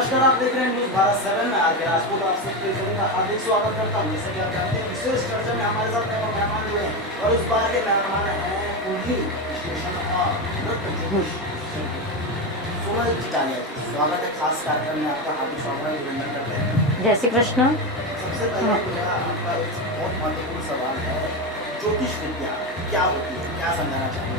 नमस्कार, आप देख रहे हैं न्यूज़ भारत 7 में। आगे राजपूत आप सबके का हार्दिक स्वागत करता हूं। जैसे कि आप जानते हैं, विशेष चर्चा में हमारे साथ मेहमान हुए हैं और इस बार के मेहमान हैं कुंडली विश्लेषण और नृत्य ज्योतिष सोनल चिटालिया जी। स्वागत है खास कार्यक्रम में आपका, हार्दिक स्वागत है, अभिनंदन करते हैं। जय श्री कृष्ण। सबसे पहले मेरा आपका एक बहुत महत्वपूर्ण सवाल है, ज्योतिष विद्या क्या होती है, क्या समझाना चाहेंगे?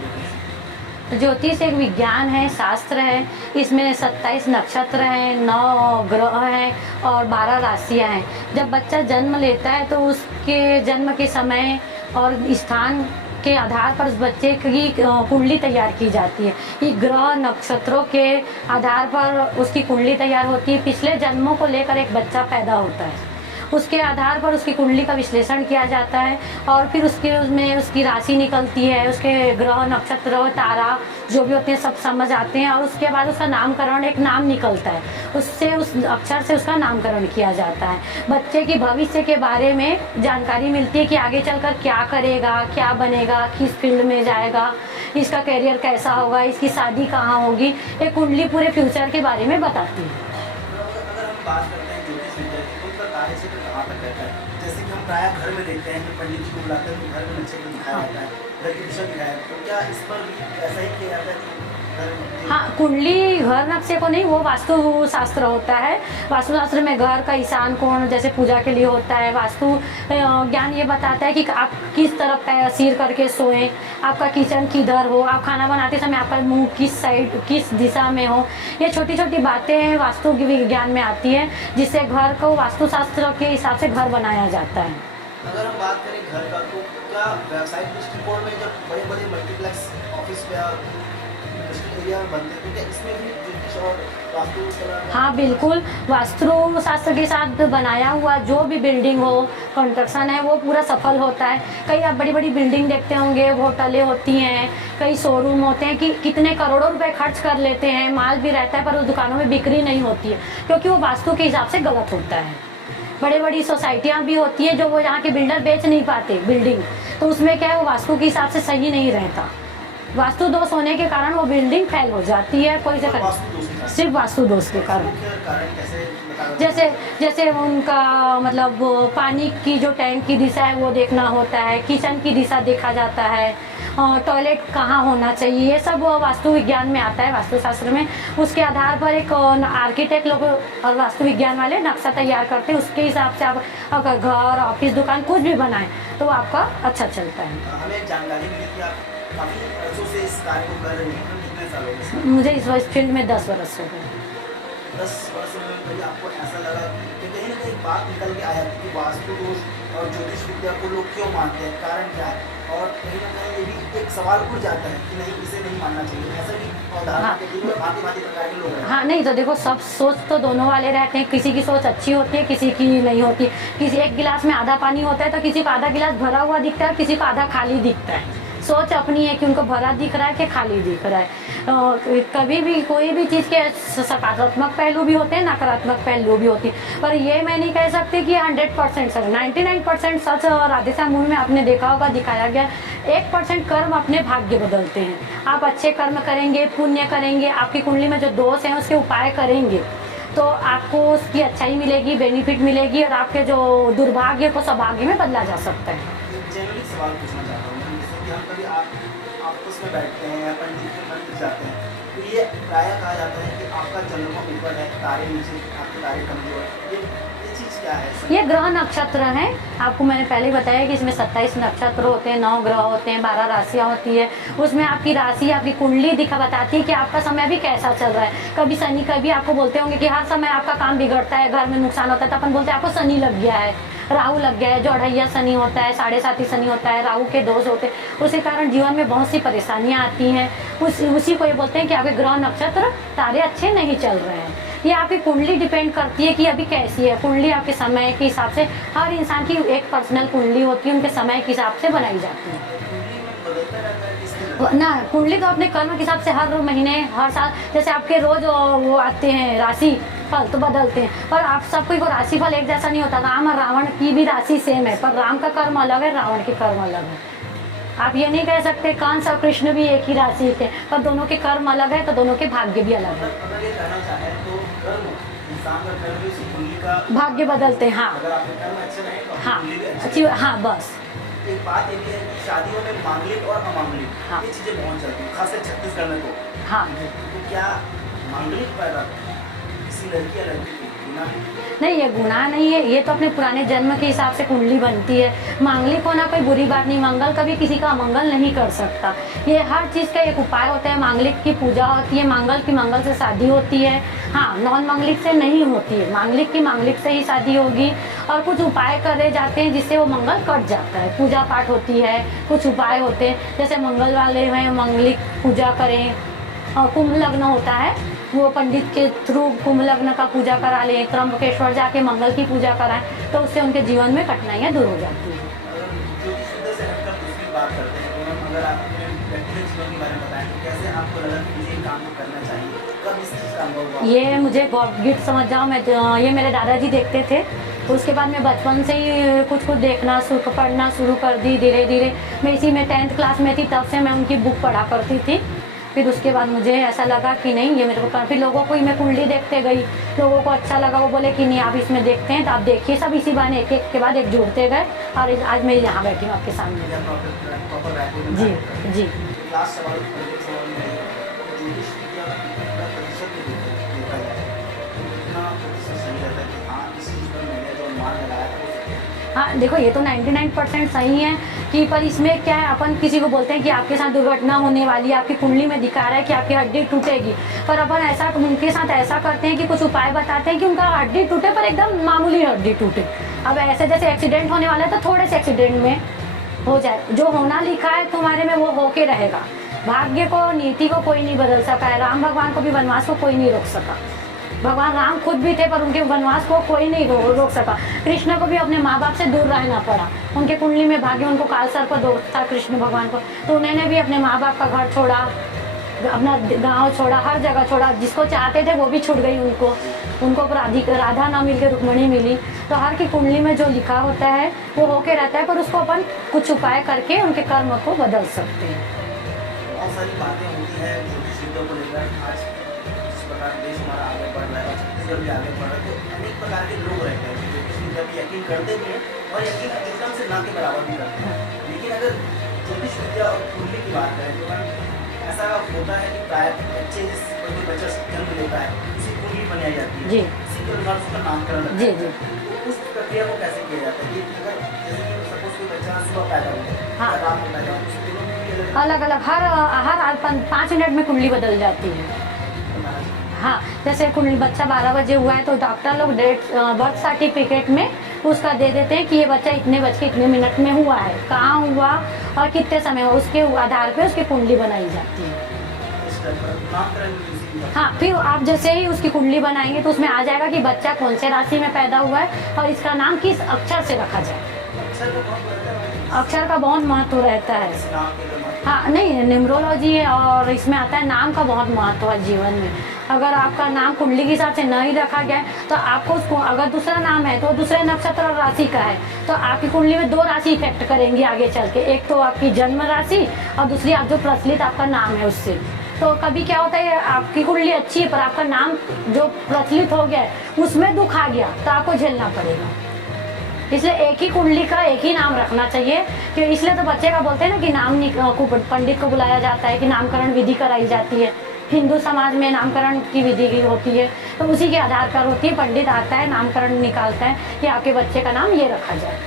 ज्योतिष एक विज्ञान है, शास्त्र है। इसमें 27 नक्षत्र हैं, 9 ग्रह हैं और 12 राशियां हैं। जब बच्चा जन्म लेता है तो उसके जन्म के समय और स्थान के आधार पर उस बच्चे की कुंडली तैयार की जाती है। ये ग्रह नक्षत्रों के आधार पर उसकी कुंडली तैयार होती है। पिछले जन्मों को लेकर एक बच्चा पैदा होता है, उसके आधार पर उसकी कुंडली का विश्लेषण किया जाता है और फिर उसमें उसकी राशि निकलती है, उसके ग्रह नक्षत्र तारा जो भी होते हैं सब समझ आते हैं और उसके बाद उसका नामकरण, एक नाम निकलता है, उससे उस अक्षर से उसका नामकरण किया जाता है। बच्चे की भविष्य के बारे में जानकारी मिलती है कि आगे चलकर क्या करेगा, क्या बनेगा, किस फील्ड में जाएगा, इसका करियर कैसा होगा, इसकी शादी कहाँ होगी। ये कुंडली पूरे फ्यूचर के बारे में बताती है। अगर हम बात करते हैं ज्योतिष विद्या की, तो उनका कार्य क्षेत्र कहाँ तक रहता है? जैसे कि हम प्रायः घर में देखते हैं कि पंडित जी को बुलाते हैं तो घर में नक्षत्र दिखाया जाता है, घर की दिशा दिखाया जाता है, तो क्या इस पर भी ऐसा ही किया जाता है? हाँ, कुंडली घर नक्शे को नहीं, वो वास्तु शास्त्र होता है। वास्तु शास्त्र में घर का ईशान कोण जैसे पूजा के लिए होता है। वास्तु ज्ञान ये बताता है कि आप किस तरफ सिर करके सोएं, आपका किचन किधर हो, आप खाना बनाते समय आपका मुंह किस साइड, किस दिशा में हो। ये छोटी छोटी बातें वास्तु विज्ञान में आती है, जिससे घर को वास्तु शास्त्र के हिसाब से घर बनाया जाता है। अगर हम बात करें घर का, तो क्या व्यावसायिक दृष्टिकोण में जब बड़े बड़े मल्टीप्लेक्स ऑफिस या एरिया में बनते हैं, तो क्या इसमें भी ज्योतिष और वास्तु कला? हाँ बिल्कुल, वास्तु शास्त्र के साथ बनाया हुआ जो भी बिल्डिंग हो, कंस्ट्रक्शन है, वो पूरा सफल होता है। कई आप बड़ी बड़ी बिल्डिंग देखते होंगे, होटलें होती हैं, कई शोरूम होते हैं कि कितने करोड़ों रुपए खर्च कर लेते हैं, माल भी रहता है पर उस दुकानों में बिक्री नहीं होती है क्योंकि वो वास्तु के हिसाब से गलत होता है। बड़ी बड़ी सोसाइटियाँ भी होती हैं जो वो यहाँ के बिल्डर बेच नहीं पाते बिल्डिंग, तो उसमें क्या है, वो वास्तु के हिसाब से सही नहीं रहता। वास्तु दोष होने के कारण वो बिल्डिंग फेल हो जाती है, कोई सिर्फ वास्तु दोष के कारण। जैसे जैसे उनका मतलब पानी की जो टैंक की दिशा है वो देखना होता है, किचन की दिशा देखा जाता है, टॉयलेट कहाँ होना चाहिए, ये सब वास्तु विज्ञान में आता है, वास्तुशास्त्र में। उसके आधार पर एक आर्किटेक्ट लोग और वास्तु विज्ञान वाले नक्शा तैयार करते हैं। उसके हिसाब से आप अगर घर, ऑफिस, दुकान कुछ भी बनाएं तो आपका अच्छा चलता है। हमें जानकारी मिली कि आप काफ़ी वर्षों से इस कार्य को कर रही हैं, कितने साल हो गए? मुझे इस फील्ड में 10 वर्ष हो गए। 10 वर्ष में कभी आपको ऐसा लगा कि कहीं ना कहीं बात निकल के आया कि वास्तु दोष और ज्योतिष विद्या को लोग क्यों मानते हैं, कारण क्या है, और कहीं ना कहीं ये भी एक सवाल उठ जाता है कि नहीं, इसे नहीं मानना चाहिए, ऐसा भी उदाहरण के लिए भांति भांति प्रकार के लोग हैं। हाँ नहीं, तो देखो सब सोच तो दोनों वाले रहते हैं, किसी की सोच अच्छी होती है, किसी की नहीं होती। किसी एक गिलास में आधा पानी होता है तो किसी को आधा गिलास भरा हुआ दिखता है, किसी को आधा खाली दिखता है। सोच अपनी है कि उनको भरा दिख रहा है कि खाली दिख रहा है। कभी भी कोई भी चीज़ के सकारात्मक पहलू भी होते हैं, नकारात्मक पहलू भी होते हैं, पर ये मैं नहीं कह सकती कि 100% सच, 99% सच। राधेश्याम मूवी में आपने देखा होगा, दिखाया गया 1% कर्म अपने भाग्य बदलते हैं। आप अच्छे कर्म करेंगे, पुण्य करेंगे, आपकी कुंडली में जो दोष हैं उसके उपाय करेंगे तो आपको उसकी अच्छाई मिलेगी, बेनिफिट मिलेगी और आपके जो दुर्भाग्य को सौभाग्य में बदला जा सकता है। जनरली सवाल पूछना चाहता हूँ, जैसे कि हम कभी आपस में बैठते हैं या पंडित के मंदिर जाते हैं, तो ये प्रायः कहा जाता है कि आपका चंद्रमा ऊपर है, तारे नीचे, आपके तारे कमजोर है। ये चीज़ क्या है? ये ग्रह नक्षत्र हैं। आपको मैंने पहले ही बताया कि इसमें 27 नक्षत्र होते हैं, 9 ग्रह होते हैं, 12 राशियाँ होती है। उसमें आपकी राशि, आपकी कुंडली बताती है कि आपका समय अभी कैसा चल रहा है। कभी शनि, कभी आपको बोलते होंगे कि हर समय आपका काम बिगड़ता है, घर में नुकसान होता है, तो अपन बोलते हैं आपको शनि लग गया है, राहु लग गया है। जो अढ़ैया शनि होता है, 7.5 शनि होता है, राहु के दोष होते हैं, उसके कारण जीवन में बहुत सी परेशानियाँ आती हैं। उसी को ये बोलते हैं कि आपके ग्रह नक्षत्र तारे अच्छे नहीं चल रहे हैं। ये आपकी कुंडली डिपेंड करती है कि अभी कैसी है कुंडली। आपके समय के हिसाब से, हर इंसान की एक पर्सनल कुंडली होती है, उनके समय के हिसाब से बनाई जाती है ना। कुंडली तो अपने कर्म के हिसाब से हर महीने, हर साल, जैसे आपके रोज वो आते हैं राशि फल तो बदलते हैं, पर आप सब कोई को राशि फल एक जैसा नहीं होता। राम और रावण की भी राशि सेम है, पर राम का कर्म अलग है, रावण के कर्म अलग है। आप ये नहीं कह सकते कंस और कृष्ण भी एक ही राशि के, पर दोनों के कर्म अलग है तो दोनों के भाग्य भी अलग है। अगर ये कहना चाहे तो कर्म इंसान का कर्म भी उसकी कुंडली का भाग्य बदलते हैं। हाँ अगर आपके कर्म अच्छे रहे तो आपकी हाँ कुंडली भी अच्छी अच्छी, रहेगी। हाँ बस। एक बात ये भी है कि शादियों में मांगलिक और अमांगलिक हाँ। ये चीजें बहुत चलती हैं, खासकर छत्तीसगढ़ में तो। हाँ तो क्या मांगलिक पैदा किसी लड़की या लड़के को गुनाह है? नहीं, ये गुनाह नहीं है, ये तो अपने पुराने जन्म के हिसाब से कुंडली बनती है। मांगलिक होना कोई बुरी बात नहीं, मंगल कभी किसी का अमंगल नहीं कर सकता। ये हर चीज़ का एक उपाय होता है। मांगलिक की पूजा होती है, मंगल से शादी होती है। हाँ, नॉन मांगलिक से नहीं होती है, मांगलिक की मांगलिक से ही शादी होगी। और कुछ उपाय करे जाते हैं जिससे वो मंगल कट जाता है। पूजा पाठ होती है, कुछ उपाय होते हैं, जैसे मंगल वाले हैं मांगलिक पूजा करें। और कुंभ लग्न होता है, वो पंडित के थ्रू कुंभ लग्न का पूजा करा लें, त्रंबकेश्वर जाके मंगल की पूजा कराएं, तो उससे उनके जीवन में कठिनाइयाँ दूर हो जाती हैं। ज्योतिष विद्या से हटकर दूसरी बात करते हैं तो मैम, अगर आप अपने व्यक्तिगत जीवन के बारे में बताएं तो कैसे आपको लगा कि मुझे ये काम को करना चाहिए, कब इस चीज़ का अनुभव हुआ? ये मुझे गॉड गिफ्ट समझ जाओ। मैं ये मेरे दादाजी देखते थे, तो उसके बाद मैं बचपन से ही कुछ देखना पढ़ना शुरू कर दी। धीरे धीरे मैं इसी में 10th क्लास में थी, तब से मैं उनकी बुक पढ़ा करती थी। फिर उसके बाद मुझे ऐसा लगा कि नहीं, ये मेरे को फिर लोगों को ही मैं कुंडली देखते गई, लोगों को अच्छा लगा, वो बोले कि नहीं आप इसमें देखते हैं, तो आप देखिए। सब इसी बहाने एक एक के बाद एक जुड़ते गए, और आज मैं यहाँ बैठी हूँ आपके सामने। प्रॉपर रायपुर में जी कार्यक्रम। जी। लास्ट सवाल अंतिम सवाल में है, ज्योतिष विद्या का प्रतिशत भी देखा जाए तो कितना प्रतिशत सही रहता है कि हाँ इस चीज़ पर मैंने जो अनुमान लगाया था वो सही है? हाँ देखो, ये तो 99% सही है कि, पर इसमें क्या है, अपन किसी को बोलते हैं कि आपके साथ दुर्घटना होने वाली है, आपकी कुंडली में दिखा रहा है कि आपकी हड्डी टूटेगी, पर अपन ऐसा उनके साथ ऐसा करते हैं कि कुछ उपाय बताते हैं कि उनका हड्डी टूटे, पर एकदम मामूली हड्डी टूटे। अब ऐसे जैसे एक्सीडेंट होने वाला है तो थोड़े से एक्सीडेंट में हो जाए, जो होना लिखा है तुम्हारे में वो होके रहेगा। भाग्य को, नीति को कोई नहीं बदल सका है। राम भगवान को भी वनवास को कोई नहीं रोक सका। भगवान राम खुद भी थे, पर उनके वनवास को कोई नहीं रोक सका। कृष्ण को भी अपने माँ बाप से दूर रहना पड़ा, उनके कुंडली में भाग्य, उनको काल सर्प दोष था कृष्ण भगवान को, तो उन्होंने भी अपने माँ बाप का घर छोड़ा, अपना गांव छोड़ा, हर जगह छोड़ा। जिसको चाहते थे वो भी छूट गई उनको राधा ना मिल के रुक्मणी मिली। तो हर की कुंडली में जो लिखा होता है वो होके रहता है, पर उसको अपन कुछ उपाय करके उनके कर्म को बदल सकते हैं। बहुत सारी बातें होती हैं ज्योतिष विद्या को लेकर। आज जिस प्रकार देश हमारा आगे बढ़ रहा है और छत्तीसगढ़ भी आगे बढ़ रहा है, तो अनेक प्रकार के लोग रहते हैं जो ज्योतिष विद्या पे यकीन करते भी हैं और यकीन एकदम से ना के बराबर भी करते हैं। लेकिन अगर ज्योतिष विद्या और कुंडली की बात करें तो ऐसा होता है कि प्राय बच्चे कोई बच्चा जन्म लेता है, उसकी कुंडली बनाई जाती है, जी। उसी के अनुसार उसका नामकरण लगता जी है। जी। तो उस प्रक्रिया को कैसे किया जाता है? ये अगर जैसे कि सपोज कोई बच्चा सुबह पैदा हुआ है, हाँ। रात में पैदा हुआ, उसके दिनों में अलग अलग हर 5 मिनट में कुंडली बदल जाती है। हाँ, जैसे कुंडली बच्चा 12 बजे हुआ है तो डॉक्टर लोग बर्थ सर्टिफिकेट में उसका दे देते हैं कि ये बच्चा इतने बज के इतने मिनट में हुआ है, कहाँ हुआ और कितने समय हुआ, उसके आधार पे उसकी कुंडली बनाई जाती है। हाँ, फिर आप जैसे ही उसकी कुंडली बनाएंगे तो उसमें आ जाएगा कि बच्चा कौन से राशि में पैदा हुआ है और इसका नाम किस अक्षर से रखा जाए। अक्षर का बहुत महत्व रहता है। हाँ, नहीं, न्यूमरोलॉजी है और इसमें आता है नाम का बहुत महत्व है जीवन में। अगर आपका नाम कुंडली के हिसाब से नहीं रखा गया है तो आपको उसको, अगर दूसरा नाम है तो दूसरे नक्षत्र और राशि का है तो आपकी कुंडली में 2 राशि इफेक्ट करेंगी आगे चल के। एक तो आपकी जन्म राशि और दूसरी आप जो प्रचलित आपका नाम है उससे। तो कभी क्या होता है, आपकी कुंडली अच्छी है पर आपका नाम जो प्रचलित हो गया है उसमें दुख आ गया तो आपको झेलना पड़ेगा। इसलिए एक ही कुंडली का एक ही नाम रखना चाहिए, कि इसलिए तो बच्चे का बोलते हैं ना कि पंडित को बुलाया जाता है, कि नामकरण विधि कराई जाती है। हिंदू समाज में नामकरण की विधि होती है तो उसी के आधार पर होती है। पंडित आता है, नामकरण निकालता है कि आपके बच्चे का नाम ये रखा जाए।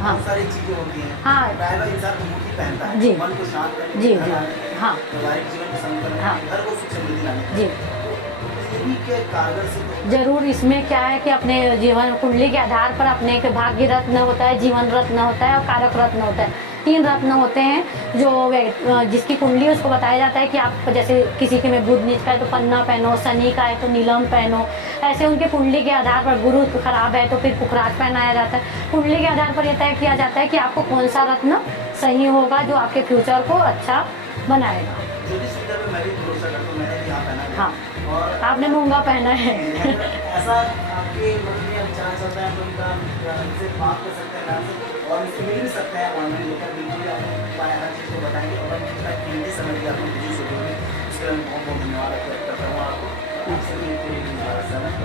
हाँ, सारी चीजें होती हैं। हाँ, इंसान अंगूठी पहनता है, जी, मन को शांत करने, जी जी, हाँ, व्यवहारिक जीवन को संग करने, हाँ, घर को सुख समृद्धि लाने जी, ये भी क्या कारगर सिद्ध जरूर। इसमें क्या है कि अपने जीवन कुंडली के आधार पर अपने एक भाग्य रत्न होता है, जीवन रत्न होता है और कारक रत्न होता है। 3 रत्न होते हैं जो जिसकी कुंडली उसको बताया जाता है कि आप जैसे किसी के में बुध नीच का है तो पन्ना पहनो, शनि का है तो नीलम पहनो। ऐसे उनके कुंडली के आधार पर, गुरु खराब है तो फिर पुखराज पहनाया जाता है। कुंडली के आधार पर यह तय किया जाता है कि आपको कौन सा रत्न सही होगा जो आपके फ्यूचर को अच्छा बनाएगा। मैं भी भरोसा करता हूँ, मैंने भी यहाँ पहना है। हाँ, और आपने मूंगा पहना है। ऐसा आपके मन में विचार चलता है तो उनका इनसे बात कर सकते हैं नाम से और इनसे मिल भी सकते हैं ऑनलाइन लेकर। बिल्कुल आपको हर चीज़ को बताएंगे और कीमती समय दिया आपको वीडियो शुरू होगी, उसके लिए बहुत बहुत धन्यवाद करता हूँ आपको। आप सभी को भारत 7